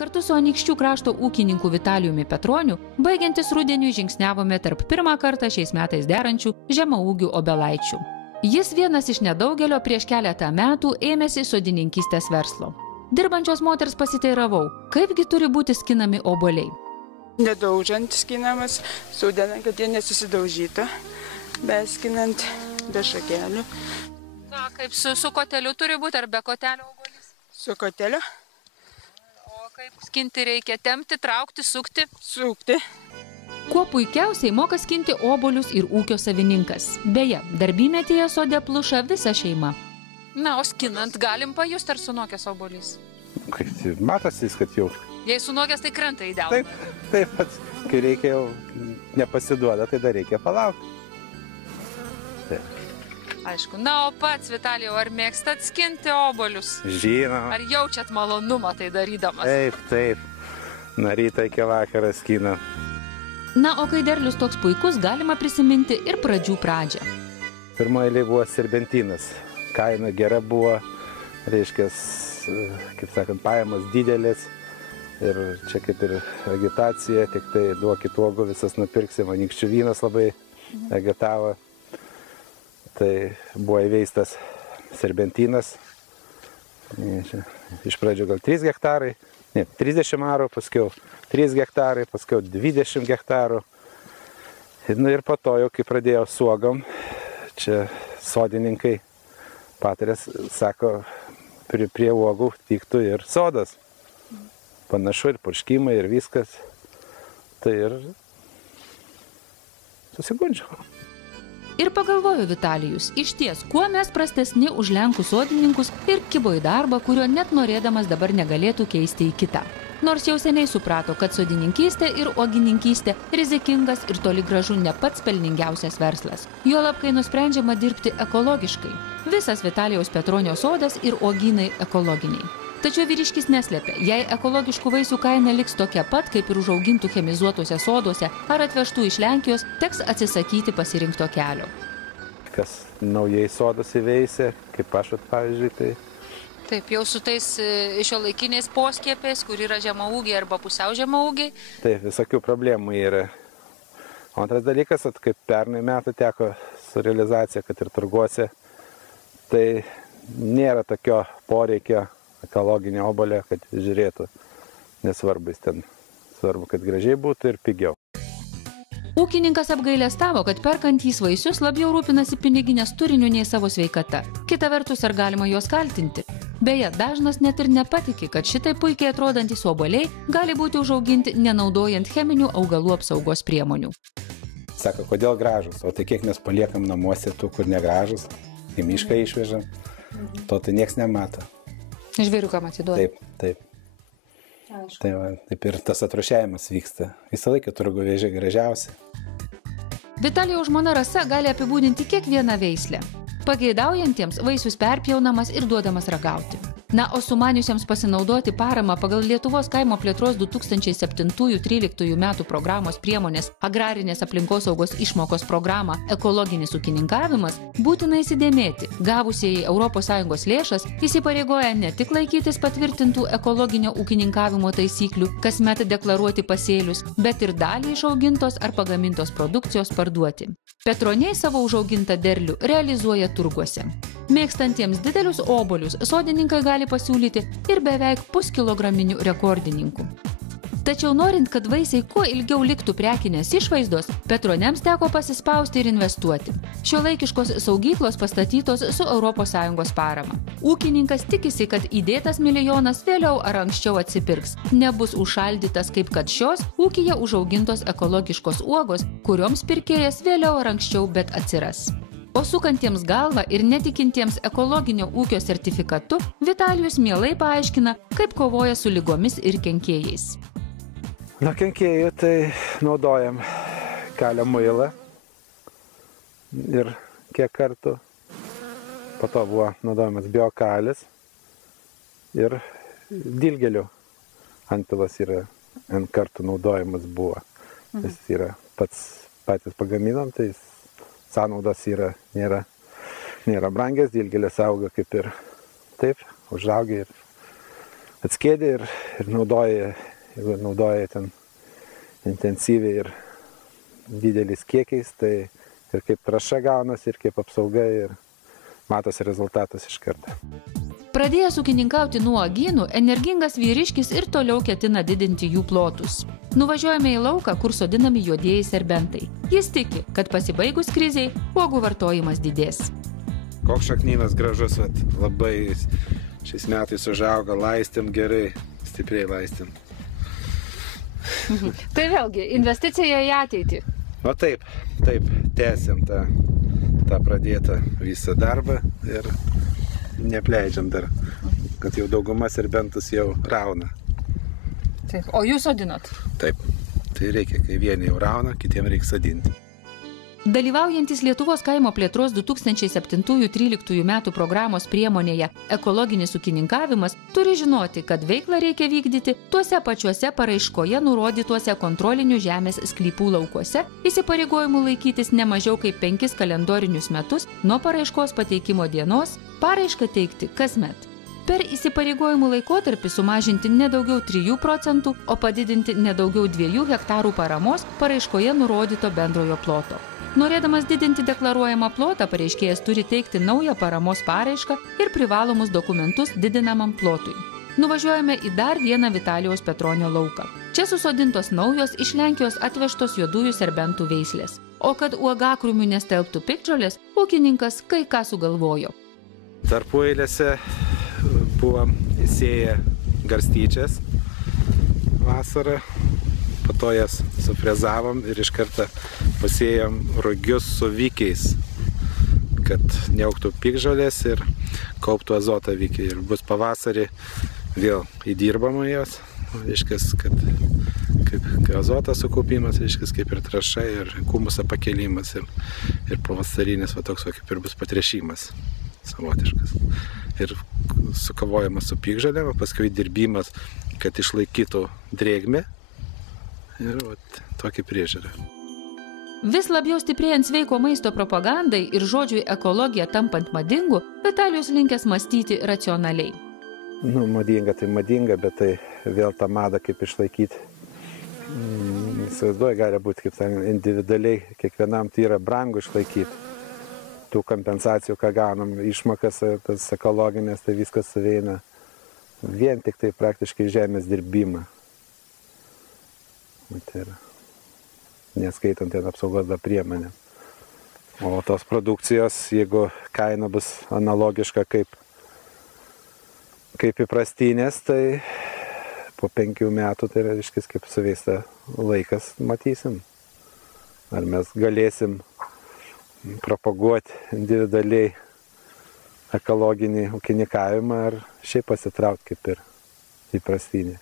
Kartu su Anykščių krašto ūkininku Vitalijumi Petroniu, baigiantis rudeniui žingsniavome tarp pirmą kartą šiais metais derančių žemaūgių obelaičių. Jis vienas iš nedaugelio prieš keletą metų ėmėsi sodininkystės verslo. Dirbančios moters pasiteiravau, kaipgi turi būti skinami obuoliai. Nedaužant skinamas, sudedant, kad jie nesusidaužytų, beskinant be šakelių. Na, kaip su koteliu turi būti, ar be kotelio obuolys? Su koteliu. Kaip skinti reikia? Tempti, traukti, sukti? Sukti. Kuo puikiausiai moka skinti obuolius ir ūkio savininkas. Beje, darbymetyje sode pluša visa šeima. Na, o skinant galim pajusti, ar sunokęs obuolys? Matosi, kad jau. Jei sunokęs, tai krenta į delną. Taip, kai reikia jau nepasiduoda, tai dar reikia palaukti. Taip. Aišku. Na, o pats, Vitalijau, ar mėgstat skinti obuolius? Žinoma. Ar jaučiat malonumą tai darydamas? Taip. Nuo ryto iki vakaro skina. Na, o kai derlius toks puikus, galima prisiminti ir pradžių pradžią. Pirmoje eilėje buvo serbentinas. Kaina gera buvo, reiškia, kaip sakant, pajamos didelės. Ir čia kaip ir agitacija, tik tai duokit uogų, visas nupirksim. Anykščių vynas labai agitavo. Tai buvo įveistas serbentinas, iš pradžių gal 3 hektarai, 30 arų, paskiau 3 hektarai, paskiau 20 hektarų. Ir po to jau, kai pradėjo suogam, čia sodininkai patarės, sako, prie uogų tiktų ir sodas. Panašu ir purškimai, ir viskas. Tai ir susigundžiau. Ir pagalvojo Vitalijus, išties, kuo mes prastesni už lenkų sodininkus ir kibo į darbą, kurio net norėdamas dabar negalėtų keisti į kitą. Nors jau seniai suprato, kad sodininkystė ir uogininkystė rizikingas ir toli gražu ne pats pelningiausias verslas. Juolab, kai nusprendžiama dirbti ekologiškai. Visas Vitalijaus Petronio sodas ir uogynai ekologiniai. Tačiau vyriškis neslėpia, jei ekologiškų vaisių kaina liks tokia pat, kaip ir užaugintų chemizuotuose soduose ar atvežtų iš Lenkijos, teks atsisakyti pasirinkto kelio. Kas naujai sodus įveisė, kaip aš, pavyzdžiui, tai... Taip, jau su tais šiuolaikiniais poskiepės, kur yra žemaūgiai arba pusiau žemaūgiai. Taip, visokių problemų yra. O antras dalykas, kaip pernai metų teko su realizacija, kad ir turguose, tai nėra tokio poreikio ekologinio obuolio, kad žiūrėtų, nesvarbu, ten svarbu, kad gražiai būtų ir pigiau. Ūkininkas apgailestavo, kad perkantys vaisius labiau rūpinasi piniginės turiniu nei savo sveikata. Kita vertus, ar galima juos kaltinti? Beje, dažnas net ir nepatiki, kad šitai puikiai atrodantys obuoliai gali būti užauginti nenaudojant cheminių augalų apsaugos priemonių. Sako, kodėl gražus? O tai kiek mes paliekam namuose tų, kur negražus, į mišką išvežam, to tai nieks nemato. Žvėriukam atiduoda. Taip. Taip ir tas atrūšiavimas vyksta. Visą laiką turgų vėžiai gražiausi. Vitalijaus žmona Rasa gali apibūdinti kiekvieną veislę. Pageidaujantiems vaisius perpjaunamas ir duodamas ragauti. Na, o sumaniusiems pasinaudoti paramą pagal Lietuvos kaimo plėtros 2007-2013 metų programos priemonės agrarinės aplinkosaugos išmokos programą ekologinis ūkininkavimas, būtina įsidėmėti, gavusieji ES lėšas įsipareigoja ne tik laikytis patvirtintų ekologinio ūkininkavimo taisyklių, kasmet deklaruoti pasėlius, bet ir dalį išaugintos ar pagamintos produkcijos parduoti. Petroniai savo užaugintą derlių realizuoja turguose. Mėgstantiems didelius obuolius sodininkai gali pasiūlyti ir beveik puskilograminių rekordininkų. Tačiau norint, kad vaisiai kuo ilgiau liktų prekinės išvaizdos, Petroniams teko pasispausti ir investuoti. Šiuolaikiškos saugyklos pastatytos su ES parama. Ūkininkas tikisi, kad įdėtas milijonas vėliau ar anksčiau atsipirks. Nebus užšaldytas kaip kad šios ūkyje užaugintos ekologiškos uogos, kurioms pirkėjas vėliau ar anksčiau bet atsiras. O sukantiems galvą ir netikintiems ekologinio ūkio sertifikatu Vitalijus mielai paaiškina, kaip kovoja su ligomis ir kenkėjais. Nuo kenkėjų tai naudojam kalio muilą ir kiek kartų. Po to buvo naudojamas biokalis ir dilgėlių antpilas yra N kartų naudojamas buvo. Jis yra patys pagaminom, tai sąnaudos nėra brangias, dilgėlės auga kaip ir taip, užaugia ir atskėdė ir naudoja, jeigu naudoja ten intensyviai ir didelis kiekiais, tai ir kaip trąša gaunasi, ir kaip apsauga, ir matosi rezultatas iš karto. Pradėjęs ūkininkauti nuo uogynų, energingas vyriškis ir toliau ketina didinti jų plotus. Nuvažiuojame į lauką, kur sodinami juodieji serbentai. Jis tiki, kad pasibaigus krizei, uogų vartojimas didės. Koks šaknynas gražus, labai šiais metais užaugo, laistėm gerai, stipriai laistėm. Tai vėlgi, investicija į ateitį. O taip, tęsiam tą pradėtą visą darbą ir nepleidžiam dar, kad jau dauguma serbentus jau rauna. Taip, o jūs sodinat? Taip, tai reikia, kai vieni jau rauna, kitiem reikia sodinti. Dalyvaujantis Lietuvos kaimo plėtros 2007-2013 metų programos priemonėje ekologinis ūkininkavimas turi žinoti, kad veiklą reikia vykdyti tuose pačiuose paraiškoje nurodytuose kontrolinių žemės sklypų laukuose, įsipareigojimų laikytis ne mažiau kaip 5 kalendorinius metus nuo paraiškos pateikimo dienos, paraišką teikti kasmet. Per įsipareigojimų laikotarpį sumažinti ne daugiau 3 procentų, o padidinti ne daugiau 2 hektarų paramos paraiškoje nurodyto bendrojo ploto. Norėdamas didinti deklaruojamą plotą, pareiškėjas turi teikti naują paramos paraišką ir privalomus dokumentus didinamam plotui. Nuvažiuojame į dar vieną Vitalijaus Petronio lauką. Čia susodintos naujos iš Lenkijos atvežtos juodųjų serbentų veislės. O kad uogakrūmių nestelbtų piktžolės, ūkininkas kai ką sugalvojo. Tarpueilėse buvom įsėję garstyčias vasarą. Po to jas sufrezavom ir iš karto pasėjom rugius su vykiais, kad neaugtų piktžolės ir kauptų azotą vykiai. Ir bus pavasarį vėl įdirbama jos, reiškias, kad kaip azotas sukaupimas, reiškias, kaip ir trąša, ir humuso pakėlimas, ir pavasarinis toks, kaip ir bus patręšimas savotiškas. Ir sukavojimas su piktžolėm, paskui dirbimas, kad išlaikytų drėgmę. Ir tokį priežiūrą. Vis labiau stiprėjant sveiko maisto propagandai ir žodžiui ekologija tampant madingu, Vitalijus linkęs mąstyti racionaliai. Madinga tai madinga, bet tai vėl tą madą kaip išlaikyti. Įsivaizduoju, gali būti, kaip sakant, individualiai, kiekvienam tai yra brangu išlaikyti. Tų kompensacijų, ką gaunam, išmokas, tas ekologinės, tai viskas suveina vien tik tai praktiškai žemės dirbimą. Neskaitant ten apsaugos priemonę. O tos produkcijos, jeigu kaina bus analogiška kaip įprastinės, tai po 5 metų, tai reiškia, kaip suveista laikas, matysim. Ar mes galėsim propaguoti individualiai ekologinį ūkininkavimą, ar šiaip pasitraukti kaip ir įprastinį.